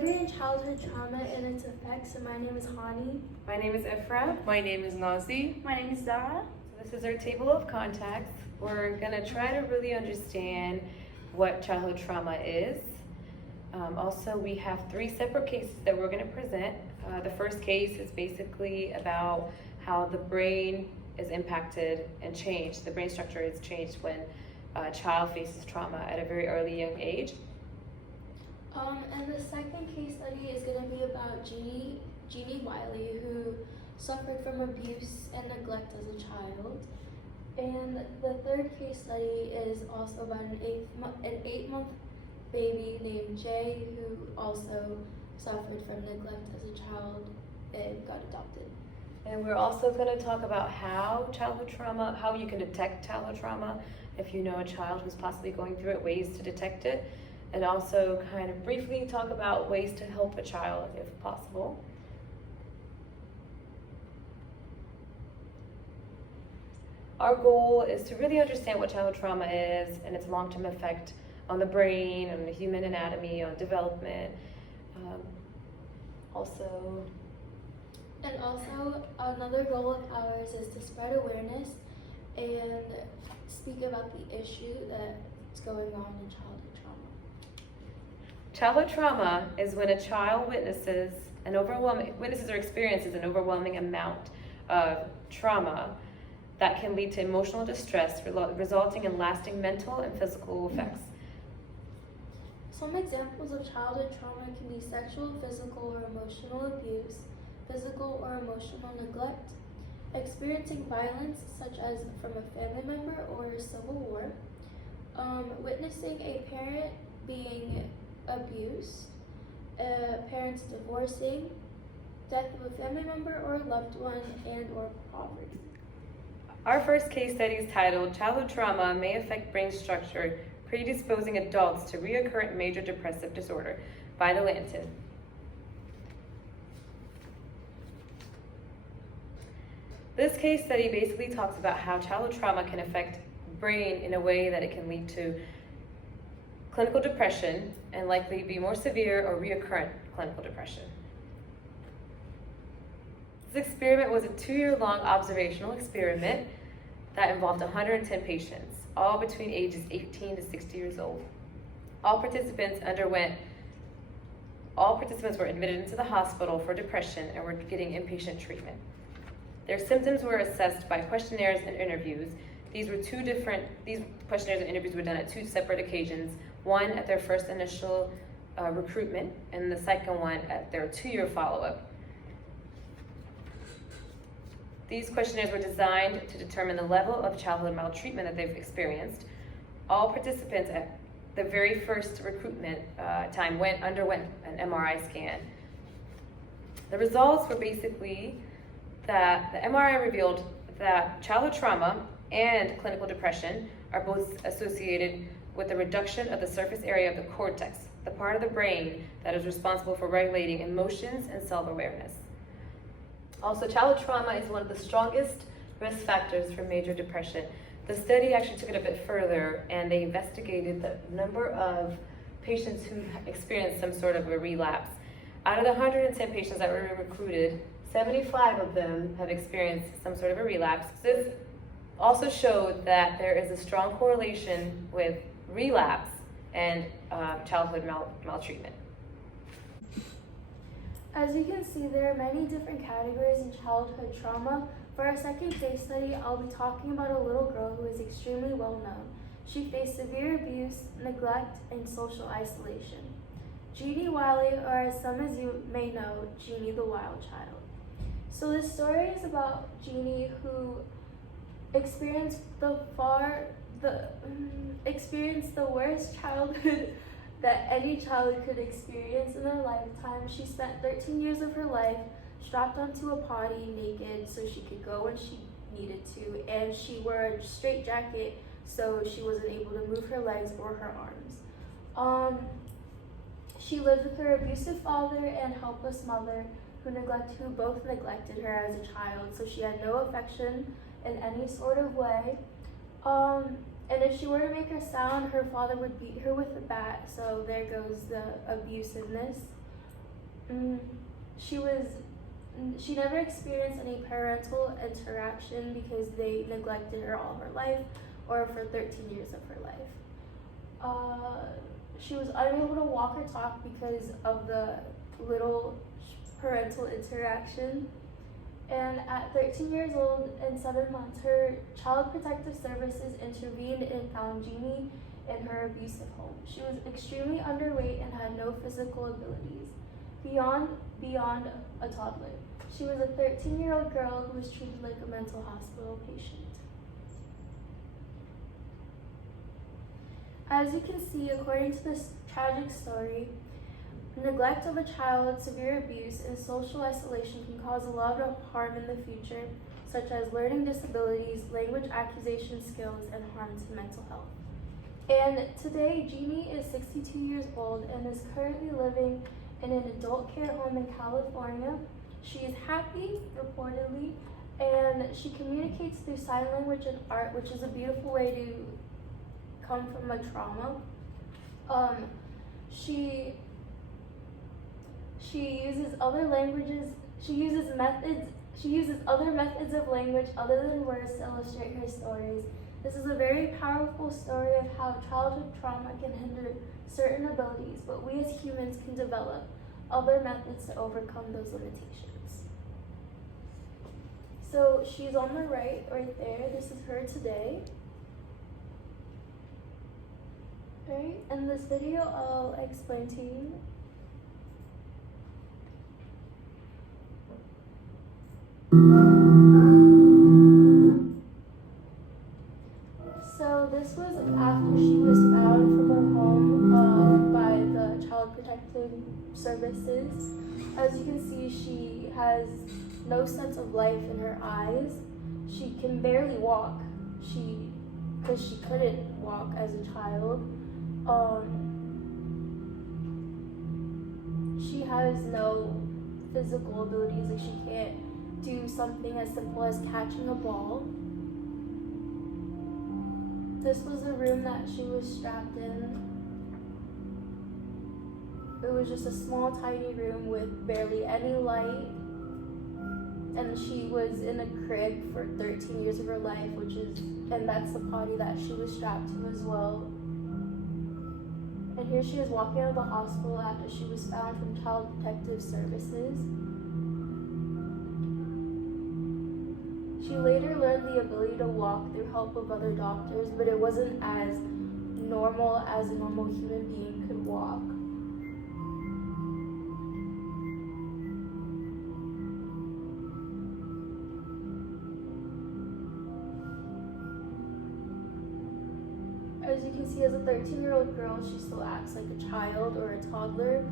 doing childhood trauma and its effects, and my name is Hani. My name is Ifra. My name is Nazi. My name is Zara. So this is our table of contacts. We're going to try to really understand what childhood trauma is. Also, we have 3 separate cases that we're going to present. The first case is basically about how the brain is impacted and changed. The brain structure is changed when a child faces trauma at a very early young age. And the second case study is going to be about Jeannie Wiley, who suffered from abuse and neglect as a child. And the third case study is also about an 8-month baby named Jay, who also suffered from neglect as a child and got adopted. And we're also going to talk about how you can detect childhood trauma if you know a child who's possibly going through it, ways to detect it, and also kind of briefly talk about ways to help a child if possible. Our goal is to really understand what childhood trauma is and its long-term effect on the brain, on the human anatomy, on development. And also, another goal of ours is to spread awareness and speak about the issue that's going on in childhood trauma. Childhood trauma is when a child witnesses or experiences an overwhelming amount of trauma that can lead to emotional distress, resulting in lasting mental and physical effects. Some examples of childhood trauma can be sexual, physical, or emotional abuse, physical or emotional neglect, experiencing violence such as from a family member or a civil war, witnessing a parent being abused, parents divorcing, death of a family member or loved one, and or poverty. Our first case study is titled Childhood Trauma May Affect Brain Structure, Predisposing Adults to Reoccurrent Major Depressive Disorder by Delanton. This case study basically talks about how childhood trauma can affect the brain in a way that it can lead to clinical depression and likely be more severe or reoccurrent clinical depression. This experiment was a 2-year-long observational experiment that involved 110 patients, all between ages 18 to 60 years old. All participants were admitted into the hospital for depression and were getting inpatient treatment. Their symptoms were assessed by questionnaires and interviews. These questionnaires and interviews were done at 2 separate occasions, one at their first initial recruitment and the second one at their 2-year follow-up. These questionnaires were designed to determine the level of childhood maltreatment that they've experienced. All participants at the very first recruitment time underwent an MRI scan. The results were basically that the MRI revealed that childhood trauma and clinical depression are both associated with the reduction of the surface area of the cortex, the part of the brain that is responsible for regulating emotions and self-awareness. Also, childhood trauma is one of the strongest risk factors for major depression. The study actually took it a bit further, and they investigated the number of patients who experienced some sort of a relapse. Out of the 110 patients that were recruited, 75 of them have experienced some sort of a relapse. This also showed that there is a strong correlation with relapse and childhood maltreatment. As you can see, there are many different categories in childhood trauma. For our second case study, I'll be talking about a little girl who is extremely well known. She faced severe abuse, neglect, and social isolation. Jeannie Wiley, or as some of you may know, Jeannie the Wild Child. So this story is about Jeannie, who experienced the worst childhood that any child could experience in their lifetime. She spent 13 years of her life strapped onto a potty naked so she could go when she needed to, and she wore a straitjacket so she wasn't able to move her legs or her arms. She lived with her abusive father and helpless mother who both neglected her as a child, so she had no affection in any sort of way. And if she were to make a sound, her father would beat her with a bat, so there goes the abusiveness. She never experienced any parental interaction because they neglected her all her life, or for 13 years of her life. She was unable to walk or talk because of the little parental interaction. And at 13 years old and 7 months, her Child Protective Services intervened and found Jeannie in her abusive home. She was extremely underweight and had no physical abilities beyond a toddler. She was a 13-year-old girl who was treated like a mental hospital patient. As you can see, according to this tragic story, neglect of a child, severe abuse, and social isolation can cause a lot of harm in the future, such as learning disabilities, language accusation skills, and harm to mental health. And today, Jeannie is 62 years old and is currently living in an adult care home in California. She is happy, reportedly, and she communicates through sign language and art, which is a beautiful way to come from a trauma. She uses other languages. She uses other methods of language other than words to illustrate her stories. This is a very powerful story of how childhood trauma can hinder certain abilities, but we as humans can develop other methods to overcome those limitations. So she's on the right there. This is her today. Alright, in this video I'll explain to you. So this was after she was found from her home by the Child Protective Services. As you can see, she has no sense of life in her eyes. She can barely walk. Because she couldn't walk as a child. She has no physical abilities. Like, she can't do something as simple as catching a ball. This was the room that she was strapped in. It was just a small, tiny room with barely any light. And she was in a crib for 13 years of her life, and that's the potty that she was strapped to as well. And here she is walking out of the hospital after she was found from Child Protective Services. She later learned the ability to walk through help of other doctors, but it wasn't as normal as a normal human being could walk. As you can see, as a 13-year-old girl, she still acts like a child or a toddler.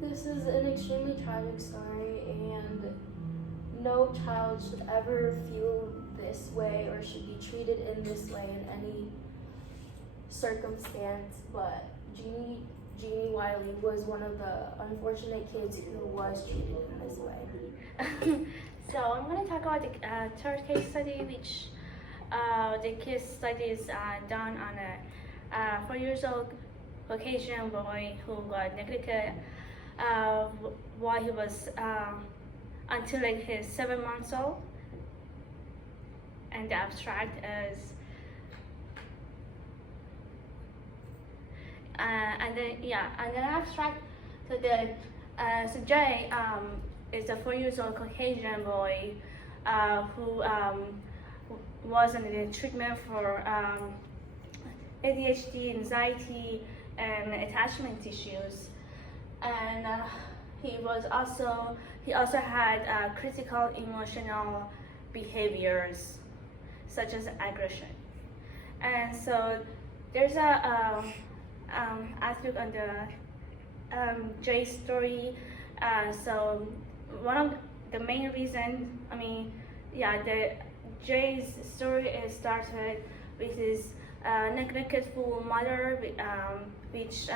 This is an extremely tragic story, and no child should ever feel this way or should be treated in this way in any circumstance, but Jeannie Wiley was one of the unfortunate kids who was treated in this way. So I'm going to talk about the third case study, which the case study is done on a 4-year-old Caucasian boy who got neglected while he was until like his 7 months old. And the abstract is and the abstract. So Jay is a 4-year-old Caucasian boy who was under treatment for ADHD, anxiety, and attachment issues, and he also had critical emotional behaviors such as aggression. And so there's a outlook on the Jay's story. So one of the main reason, the Jay's story is started with his neglectful mother, which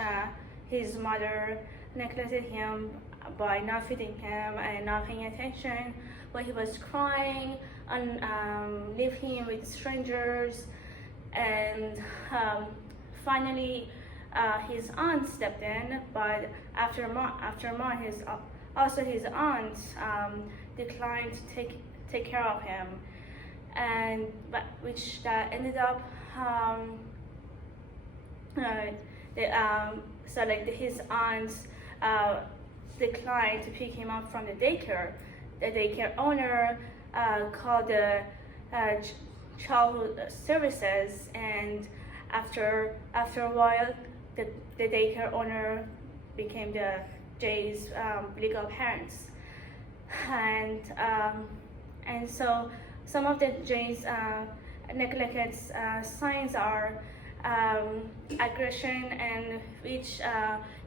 his mother neglected him by not feeding him and not paying attention when he was crying, and leave him with strangers. And finally, his aunt stepped in, but after his aunt declined to take care of him, and which that ended up his aunt declined to pick him up from the daycare. The daycare owner called the childhood services, and after a while, the daycare owner became the Jay's legal parents, and so some of the Jay's neglected signs are aggression, and which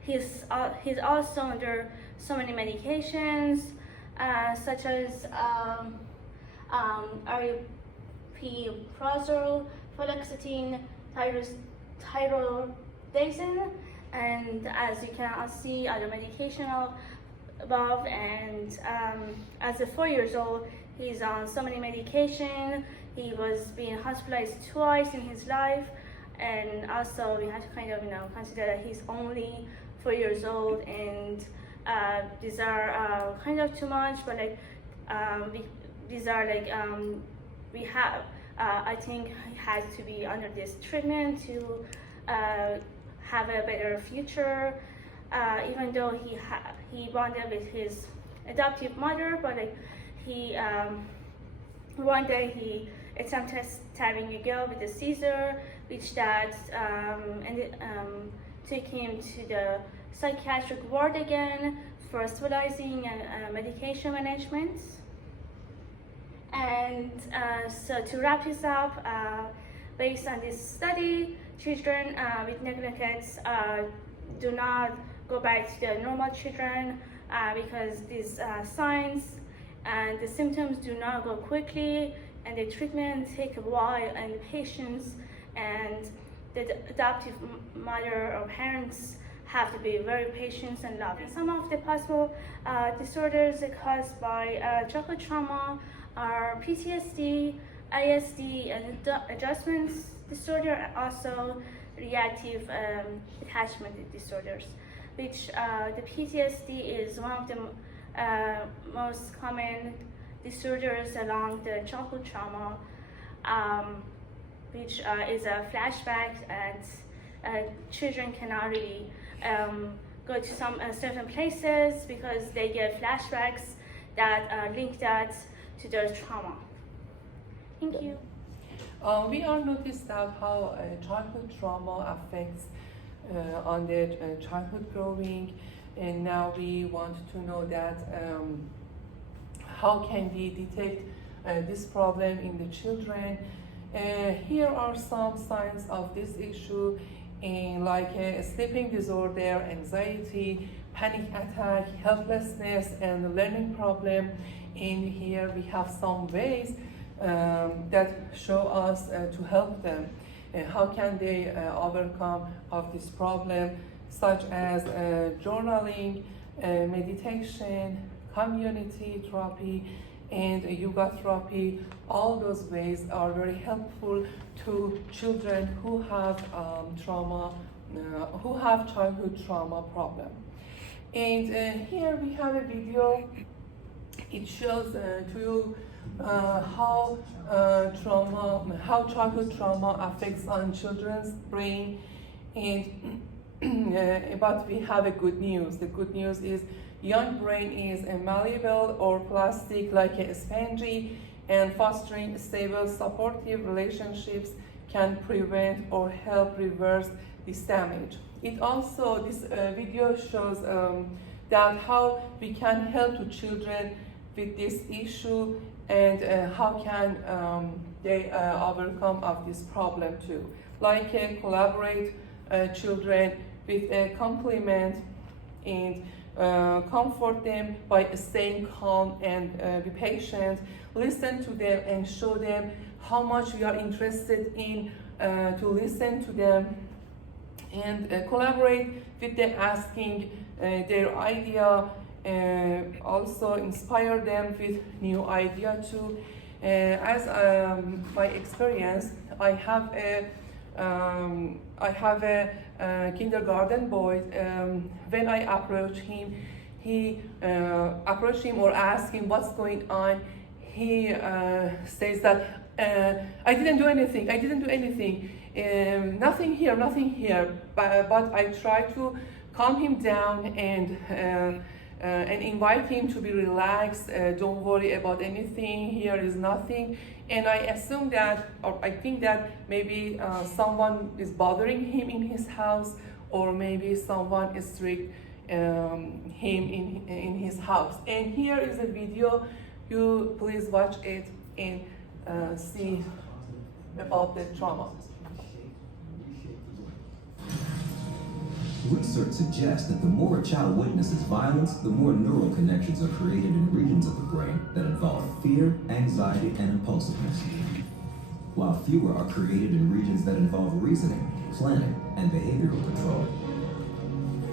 he's also under so many medications, such as aripiprazole, fluoxetine, thyroxine, and as you can all see, other medication above. And as a 4 years old, he's on so many medication. He was being hospitalized twice in his life, and also we have to kind of consider that he's only 4 years old, and these are kind of too much, but these are we have I think he has to be under this treatment to have a better future, even though he bonded with his adoptive mother, but one day he attempted stabbing a girl with a scissor, which that took him to the psychiatric ward again for hospitalizing and medication management. And so to wrap this up, based on this study, children with neglected do not go back to the normal children because these signs and the symptoms do not go quickly, and the treatment take a while, and the patients and the adoptive mother or parents have to be very patient and loving. Some of the possible disorders caused by childhood trauma are PTSD, ISD, and adjustment disorder, and also reactive attachment disorders, which the PTSD is one of the most common disorders along the childhood trauma, which is a flashback, and children cannot really go to some certain places because they get flashbacks that link that to their trauma. Thank you. We are noticed that how childhood trauma affects on their childhood growing, and now we want to know that how can we detect this problem in the children. Here are some signs of this issue, like sleeping disorder, anxiety, panic attack, helplessness, and learning problem. And here we have some ways that show us to help them. How can they overcome of this problem, such as journaling, meditation, community therapy, and yoga therapy. All those ways are very helpful to children who have trauma, who have childhood trauma problem. And here we have a video. It shows to you how childhood trauma affects on children's brain. And but we have a good news. The good news is young brain is malleable or plastic like a sponge, and fostering stable, supportive relationships can prevent or help reverse this damage. It also, this video shows that how we can help to children with this issue, and how can they overcome of this problem too. like collaborate children with a compliment and comfort them by staying calm and be patient, listen to them and show them how much we are interested in to listen to them, and collaborate with them, asking their idea, also inspire them with new idea too. As my experience, I have a kindergarten boy. When I approach him, or ask him what's going on, he says that I didn't do anything. Nothing here. But I try to calm him down and invite him to be relaxed. Don't worry about anything. Here is nothing. And I assume that, or I think that maybe someone is bothering him in his house, or maybe someone is strict him in his house. And here is a video. You please watch it and see about the trauma. Research suggests that the more a child witnesses violence, the more neural connections are created in regions of the brain that involve fear, anxiety, and impulsiveness, while fewer are created in regions that involve reasoning, planning, and behavioral control.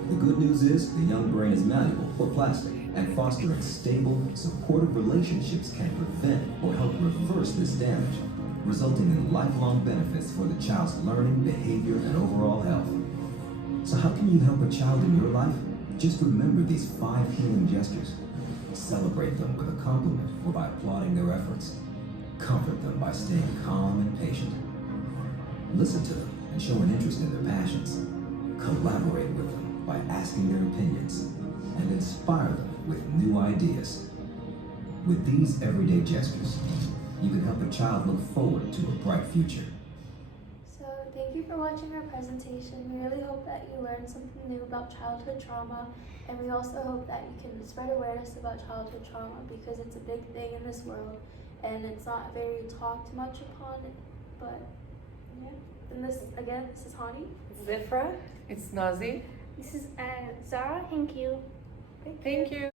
The good news is the young brain is malleable or plastic, and fostering stable, supportive relationships can prevent or help reverse this damage, resulting in lifelong benefits for the child's learning, behavior, and overall health. So how can you help a child in your life? Just remember these 5 healing gestures. Celebrate them with a compliment or by applauding their efforts. Comfort them by staying calm and patient. Listen to them and show an interest in their passions. Collaborate with them by asking their opinions. And inspire them with new ideas. With these everyday gestures, you can help a child look forward to a bright future. Thank you for watching our presentation. We really hope that you learned something new about childhood trauma, and we also hope that you can spread awareness about childhood trauma, because it's a big thing in this world and it's not very talked much upon. But yeah, and this is Hani. Zifra. It's Nazi. This is Zara. Thank you. Thank you.